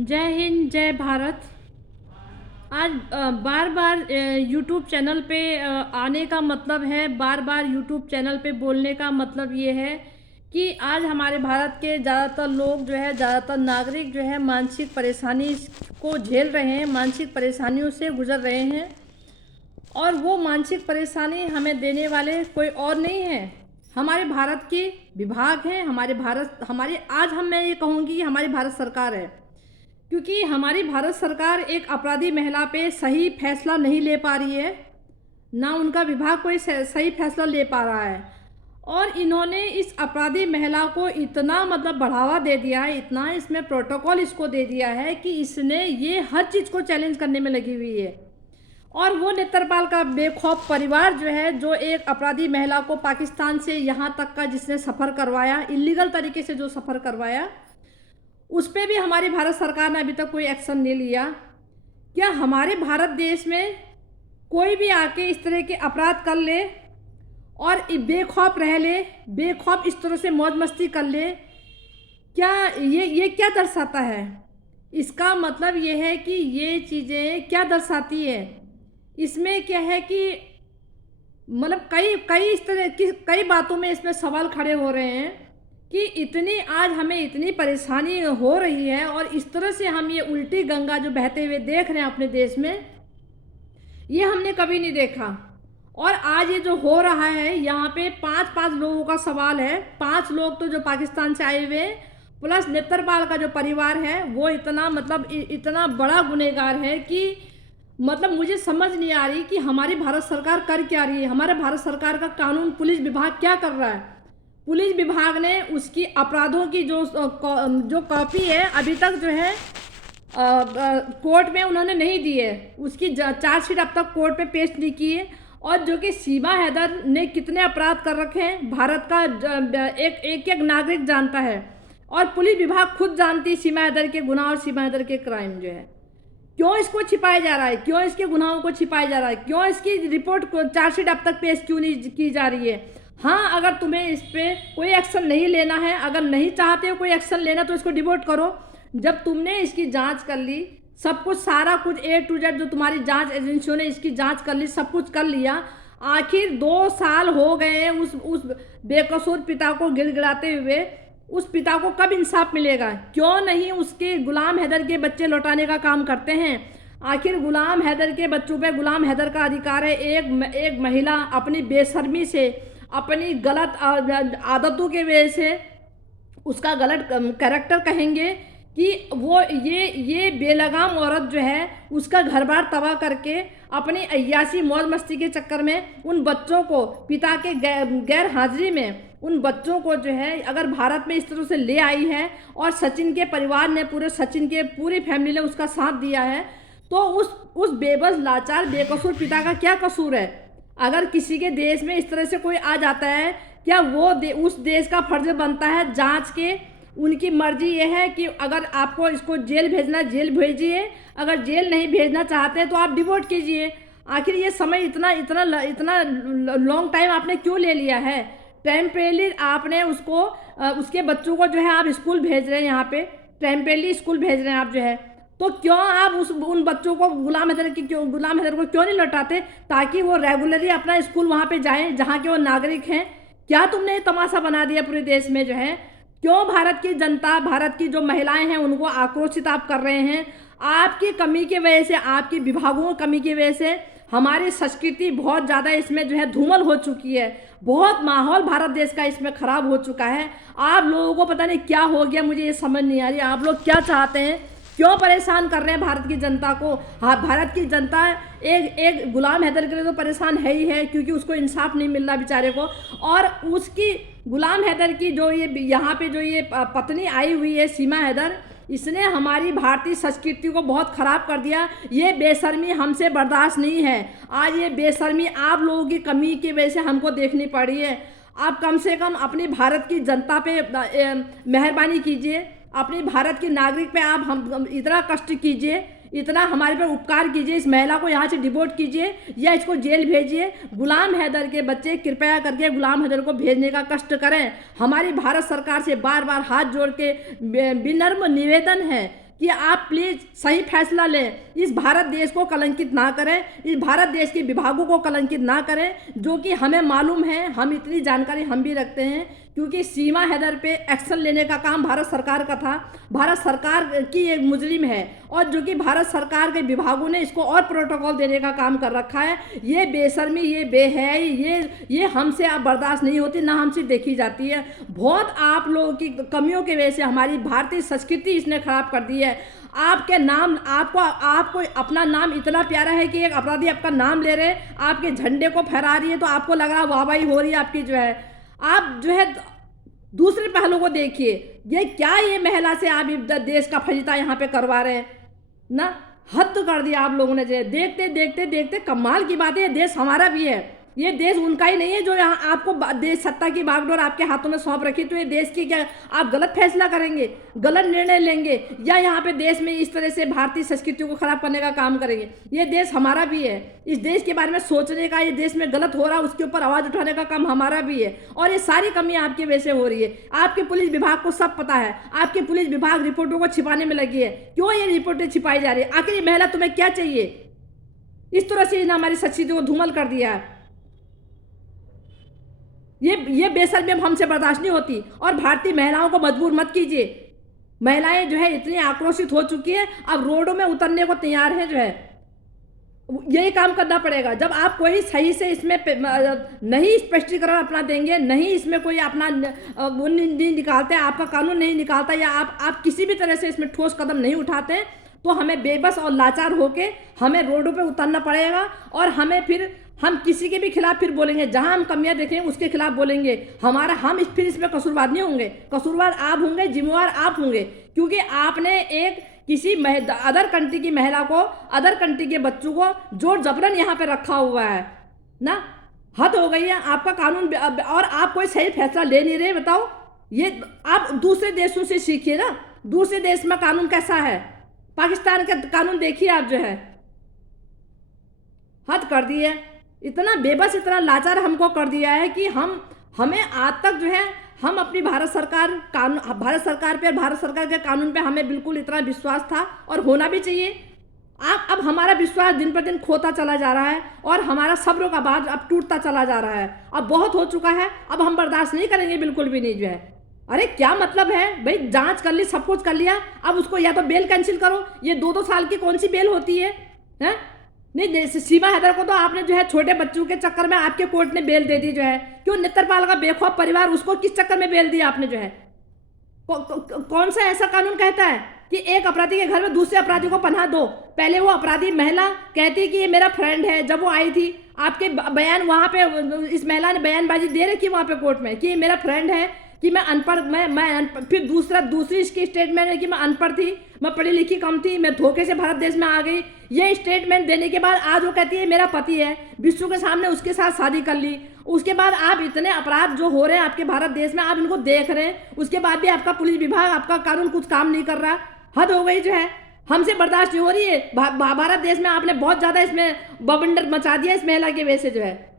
जय हिंद, जय भारत। आज बार बार यूट्यूब चैनल पे आने का मतलब है, बार बार यूट्यूब चैनल पे बोलने का मतलब ये है कि आज हमारे भारत के ज़्यादातर लोग जो है, ज़्यादातर नागरिक जो है मानसिक परेशानी को झेल रहे हैं, मानसिक परेशानियों से गुजर रहे हैं। और वो मानसिक परेशानी हमें देने वाले कोई और नहीं है, हमारे भारत के विभाग हैं, मैं ये कहूँगी कि हमारी भारत सरकार है। क्योंकि हमारी भारत सरकार एक अपराधी महिला पे सही फैसला नहीं ले पा रही है, ना उनका विभाग कोई सही फैसला ले पा रहा है। और इन्होंने इस अपराधी महिला को इतना बढ़ावा दे दिया है, इतना इसमें प्रोटोकॉल इसको दे दिया है कि इसने ये हर चीज़ को चैलेंज करने में लगी हुई है। और वो नेत्रपाल का बेखौफ परिवार जो है, जो एक अपराधी महिला को पाकिस्तान से यहाँ तक का जिसने सफ़र करवाया, इलीगल तरीके से जो सफ़र करवाया, उस पर भी हमारी भारत सरकार ने अभी तक कोई एक्शन नहीं लिया। क्या हमारे भारत देश में कोई भी आके इस तरह के अपराध कर ले और बेखौफ रह ले, बेखौफ इस तरह से मौज मस्ती कर ले, क्या ये क्या दर्शाता है? इसका मतलब ये है कि ये चीज़ें क्या दर्शाती है, इसमें क्या है कि कई कई इस तरह की कई बातों में इसमें सवाल खड़े हो रहे हैं कि इतनी आज हमें इतनी परेशानी हो रही है और इस तरह से हम ये उल्टी गंगा जो बहते हुए देख रहे हैं अपने देश में, ये हमने कभी नहीं देखा। और आज ये जो हो रहा है, यहाँ पे 5-5 लोगों का सवाल है। 5 लोग तो जो पाकिस्तान से आए हुए हैं, प्लस नेत्रपाल का जो परिवार है, वो इतना बड़ा गुनहगार है कि मुझे समझ नहीं आ रही कि हमारी भारत सरकार कर क्या रही है। हमारे भारत सरकार का कानून, पुलिस विभाग क्या कर रहा है? पुलिस विभाग ने उसकी अपराधों की जो कॉपी है, अभी तक जो है कोर्ट में उन्होंने नहीं दी है। उसकी चार्जशीट अब तक कोर्ट पे पेश नहीं की है। और जो कि सीमा हैदर ने कितने अपराध कर रखे हैं, भारत का एक नागरिक जानता है। और पुलिस विभाग खुद जानती है सीमा हैदर के गुनाह और सीमा हैदर के क्राइम जो है। क्यों इसको छिपाया जा रहा है? क्यों इसके गुनाहों को छिपाया जा रहा है? क्यों इसकी रिपोर्ट को चार्जशीट अब तक पेश क्यों नहीं की जा रही है? हाँ, अगर तुम्हें इस पर कोई एक्शन नहीं लेना है, अगर नहीं चाहते हो कोई एक्शन लेना, तो इसको डिवोट करो। जब तुमने इसकी जांच कर ली, सब कुछ, सारा कुछ A to Z जो तुम्हारी जांच एजेंसियों ने इसकी जांच कर ली, सब कुछ कर लिया, आखिर 2 साल हो गए हैं उस बेकसूर पिता को गिड़गिड़ाते हुए। उस पिता को कब इंसाफ मिलेगा? क्यों नहीं उसके गुलाम हैदर के बच्चे लौटाने का काम करते हैं? आखिर गुलाम हैदर के बच्चों पे गुलाम हैदर का अधिकार है। एक महिला अपनी बेशर्मी से, अपनी गलत आदतों के वजह से, उसका गलत कैरेक्टर कहेंगे कि वो ये बेलगाम औरत जो है, उसका घर बार तबाह करके अपनी अय्यासी मौज मस्ती के चक्कर में उन बच्चों को, पिता के गैर हाजिरी में उन बच्चों को जो है, अगर भारत में इस तरह से ले आई है और सचिन के परिवार ने, सचिन के पूरी फैमिली ने उसका साथ दिया है, तो उस बेबस, लाचार, बेकसूर पिता का क्या कसूर है? अगर किसी के देश में इस तरह से कोई आ जाता है, क्या वो उस देश का फर्ज बनता है जांच के? उनकी मर्जी ये है कि अगर आपको इसको जेल भेजना, जेल भेजिए, अगर जेल नहीं भेजना चाहते हैं तो आप डिवोर्ट कीजिए। आखिर ये समय इतना लॉन्ग टाइम आपने क्यों ले लिया है? टेम्परेली आपने उसको, उसके बच्चों को जो है आप स्कूल भेज रहे हैं, यहाँ पे टेम्परेली स्कूल भेज रहे हैं आप जो है, तो क्यों आप उन बच्चों को, गुलाम हैदर को क्यों नहीं लौटाते, ताकि वो रेगुलरली अपना स्कूल वहाँ पे जाएं जहाँ के वो नागरिक हैं? क्या तुमने तमाशा बना दिया पूरे देश में जो है? क्यों भारत की जनता, भारत की जो महिलाएं हैं, उनको आक्रोशित आप कर रहे हैं? आपकी कमी की वजह से, आपके विभागों की कमी की वजह से हमारी संस्कृति बहुत ज़्यादा इसमें जो है धूमल हो चुकी है। बहुत माहौल भारत देश का इसमें ख़राब हो चुका है। आप लोगों को पता नहीं क्या हो गया, मुझे ये समझ नहीं आ रही। आप लोग क्या चाहते हैं? क्यों परेशान कर रहे हैं भारत की जनता को? हाँ, भारत की जनता एक गुलाम हैदर के लिए तो परेशान है ही है, क्योंकि उसको इंसाफ नहीं मिल रहा बेचारे को। और उसकी, गुलाम हैदर की जो ये यहाँ पे जो ये पत्नी आई हुई है, सीमा हैदर, इसने हमारी भारतीय संस्कृति को बहुत ख़राब कर दिया। ये बेशर्मी हमसे बर्दाश्त नहीं है। आज ये बेशर्मी आप लोगों की कमी की वजह से हमको देखनी पड़ी है। आप कम से कम अपनी भारत की जनता पे मेहरबानी कीजिए, अपनी भारत के नागरिक पे आप हम इतना कष्ट कीजिए, इतना हमारे पर उपकार कीजिए, इस महिला को यहाँ से डिपोर्ट कीजिए या इसको जेल भेजिए। गुलाम हैदर के बच्चे, कृपया करके गुलाम हैदर को भेजने का कष्ट करें। हमारी भारत सरकार से बार बार हाथ जोड़ के विनम्र निवेदन है कि आप प्लीज़ सही फैसला लें, इस भारत देश को कलंकित ना करें, इस भारत देश के विभागों को कलंकित ना करें, जो कि हमें मालूम है, हम इतनी जानकारी हम भी रखते हैं, क्योंकि सीमा हैदर पे एक्शन लेने का काम भारत सरकार का था। भारत सरकार की एक मुजरिम है और जो कि भारत सरकार के विभागों ने इसको और प्रोटोकॉल देने का काम कर रखा है। ये बेशर्मी, ये बेहयाई, ये हमसे अब बर्दाश्त नहीं होती, ना हमसे देखी जाती है। बहुत आप लोगों की कमियों की वजह से हमारी भारतीय संस्कृति इसने खराब कर दी है। आपके नाम, आपको अपना नाम इतना प्यारा है कि एक अपराधी आपका नाम ले रहे, आपके झंडे को फहरा रही है, तो आपको लग रहा वाहवाही हो रही है आपकी जो है। आप जो है दूसरे पहलू को देखिए, ये क्या, ये महिला से आप देश का फजीता यहाँ पे करवा रहे हैं ना। हद कर दिया आप लोगों ने जो है। देखते देखते देखते कमाल की बात है, ये देश हमारा भी है, ये देश उनका ही नहीं है जो यहाँ आपको देश सत्ता की बागडोर आपके हाथों में सौंप रखी। तो ये देश की क्या आप गलत फैसला करेंगे, गलत निर्णय लेंगे, या यहाँ पे देश में इस तरह से भारतीय संस्कृति को खराब करने का काम करेंगे। ये देश हमारा भी है, इस देश के बारे में सोचने का, ये देश में गलत हो रहा है उसके ऊपर आवाज़ उठाने का काम हमारा भी है। और ये सारी कमियाँ आपकी वजह से हो रही है। आपके पुलिस विभाग को सब पता है, आपके पुलिस विभाग रिपोर्टों को छिपाने में लगी है। क्यों ये रिपोर्टें छिपाई जा रही है? आखिर ये महिला तुम्हें क्या चाहिए? इस तरह से इन्होंने हमारी संस्कृति को धूमल कर दिया है। ये बेशर्मी अब हमसे बर्दाश्त नहीं होती। और भारतीय महिलाओं को मजबूर मत कीजिए। महिलाएं जो है इतनी आक्रोशित हो चुकी है, अब रोडों में उतरने को तैयार है। जो है यही काम करना पड़ेगा। जब आप कोई सही से इसमें नहीं स्पष्टीकरण अपना देंगे, नहीं इसमें कोई अपना वो नहीं निकालते, आपका कानून नहीं निकालता, या आप किसी भी तरह से इसमें ठोस कदम नहीं उठाते, तो हमें बेबस और लाचार होके हमें रोडों पे उतरना पड़ेगा। और हमें फिर हम किसी के भी खिलाफ फिर बोलेंगे, जहां हम कमियां देखेंगे उसके खिलाफ बोलेंगे। हम फिर इसमें कसूरवार नहीं होंगे, कसूरवार आप होंगे, जिम्मेवार आप होंगे, क्योंकि आपने एक किसी अदर कंट्री की महिला को, अदर कंट्री के बच्चों को जोर जबरन यहाँ पे रखा हुआ है ना। हद हो गई है आपका कानून। और आप कोई सही फैसला ले नहीं रहे। बताओ, ये आप दूसरे देशों से सीखिए ना, दूसरे देश में कानून कैसा है। पाकिस्तान का कानून देखिए आप। जो है हद कर दी है, इतना बेबस, इतना लाचार हमको कर दिया है कि हमें आज तक जो है हम अपनी भारत सरकार पे, भारत सरकार के कानून पे हमें बिल्कुल इतना विश्वास था, और होना भी चाहिए। अब हमारा विश्वास दिन पर दिन खोता चला जा रहा है, और हमारा सब्र का बांध अब टूटता चला जा रहा है। अब बहुत हो चुका है, अब हम बर्दाश्त नहीं करेंगे बिल्कुल भी नहीं। जो है अरे क्या मतलब है भाई, जांच कर ली, सब कुछ कर लिया, अब उसको या तो बेल कैंसिल करो। ये 2-2 साल की कौन सी बेल होती है? नहीं, सीमा हैदर को तो आपने जो है छोटे बच्चों के चक्कर में आपके कोर्ट ने बेल दे दी। जो है क्यों नेत्रपाल का बेखौफ परिवार, उसको किस चक्कर में बेल दी आपने? जो है कौन सा ऐसा कानून कहता है कि एक अपराधी के घर में दूसरे अपराधी को पनाह दो? पहले वो अपराधी महिला कहती कि ये मेरा फ्रेंड है। जब वो आई थी, आपके बयान वहाँ पे इस महिला ने बयानबाजी दे रखी वहाँ पे कोर्ट में कि ये मेरा फ्रेंड है, कि मैं अनपढ़, मैं फिर दूसरी इसकी स्टेटमेंट है कि मैं अनपढ़ थी, मैं पढ़ी लिखी कम थी, मैं धोखे से भारत देश में आ गई। ये स्टेटमेंट देने के बाद आज वो कहती है मेरा पति है, विश्व के सामने उसके साथ शादी कर ली। उसके बाद आप इतने अपराध जो हो रहे हैं आपके भारत देश में, आप इनको देख रहे हैं, उसके बाद भी आपका पुलिस विभाग, आपका कानून कुछ काम नहीं कर रहा। हद हो गई। जो है हमसे बर्दाश्त नहीं हो रही है। भारत देश में आपने बहुत ज़्यादा इसमें बवंडर मचा दिया इस महिला की वजह से। जो है